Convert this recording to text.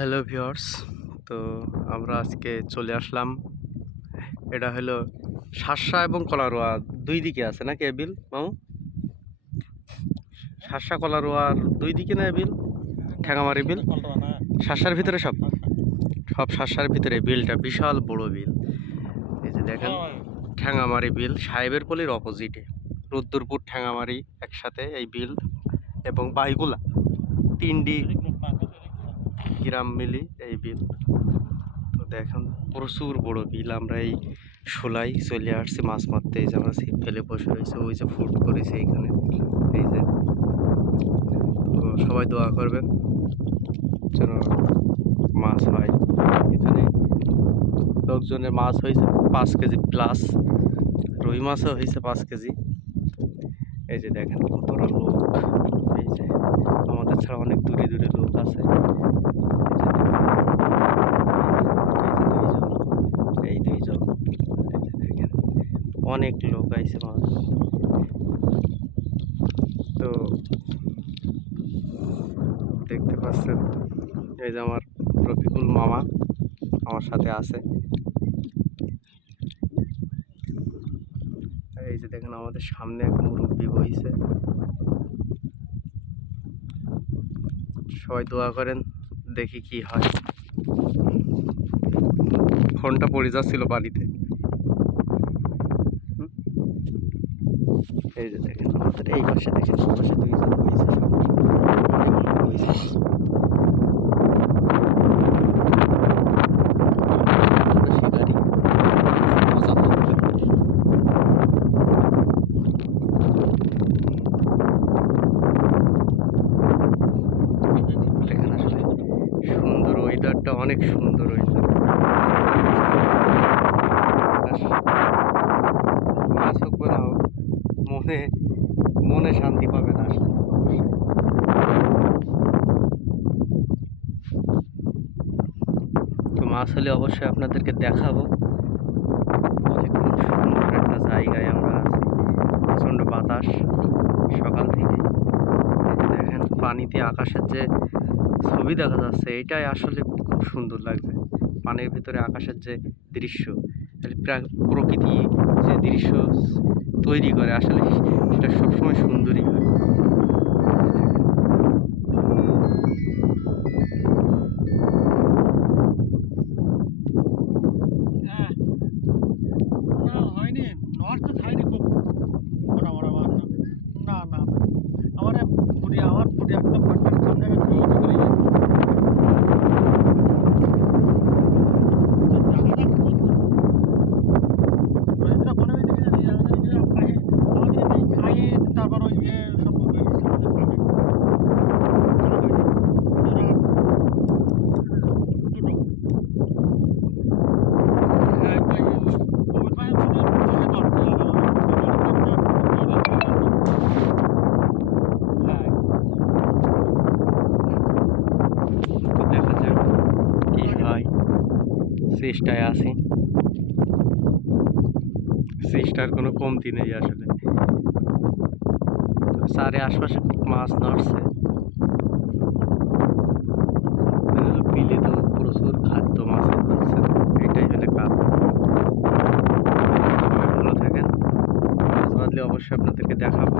Hello viewers তো আমরা আজকে চলে আসলাম। এটা হলো শাসা এবং কলারোয়া দুই দিকে আছে নাকি বিল মামু? শাসা কলারোয়ার দুই দিকে না বিল ঠ্যাঙামারি বিল? শাসার ভিতরে সব? সব শাসার ভিতরে বিলটা বিশাল বড় বিল। এই যে দেখেন ঠ্যাঙামারি বিল, সাহেবের পল্লীর অপোজিটে রুদ্দুরপুর ঠ্যাঙামারি একসাথে এই বিল এবং বাইগুলা। তিনটি গ্রাম মিলি এই বিল। তো দেখেন, প্রচুর বড় বিল। আমরা এই শোলাই চলে আসছি, মাছ মারতে এই যে আমরা ছিপ ফেলে বসে রয়েছে, ওই যে ফুট করেছে এইখানে। এই যে। তো সবাই দোয়া করবেন যেন মাছ হয়। এখানে লোকজনের মাছ হয়েছে পাঁচ কেজি প্লাস রুই মাছও হয়েছে পাঁচ কেজি। এই যে দেখেন কতটা লোক। এই যে আমাদের ছাড়া অনেক দূরে দূরে লোক আছে। এই দুইজন অনেক লোক আইছে মাছ তো দেখতে পাচ্ছেন, এই যে আমার রফিকুল মামা আমার সাথে আছে। এই যে দেখেন, আমাদের সামনে এক মুরব্বি বইছে। সবাই দোয়া করেন, দেখি কি হয়। ফোনটা পড়ে যাচ্ছিল বাড়িতে? এই যে দেখেন, আমাদের এই পাশে দেখেন পাশে দুইজন হয়েছে সামনে হয়েছে শিকারি মজা করবে দেখেন আসলে ওয়েদারটা অনেক সুন্দর ওয়েদার মাছ হোক বা না হোক, মনে মনে শান্তি পাবে না তো মাছ হলে অবশ্যই আপনাদেরকে দেখাবো খুব সুন্দর একটা জায়গায় আমরা প্রচণ্ড বাতাস সকাল থেকে। দেখেন পানিতে আকাশের যে ছবি দেখা যাচ্ছে, এটাই আসলে খুব সুন্দর লাগছে। পানির ভিতরে আকাশের যে দৃশ্য প্রা- প্রকৃতি যে দৃশ্য তৈরি করে আসলে সেটা সবসময় সুন্দরই হয়। হ্যাঁ। আমার পুরি একদম পাট্টার সামনে আমি ধুয়ে চলে যাই তারপর ওই ইয়ে সব আমাদের পাবে দুটো তো দেখা যাক কি হয় চেষ্টায় আছি। চেষ্টার কোনো কমতি নেই আসলে। চারে আশপাশে মাছ বিলে তো প্রচুর খাদ্য মাছ হচ্ছে এটাই থাকেন। মাছ বাঁধলে অবশ্যই আপনাদেরকে দেখাবো।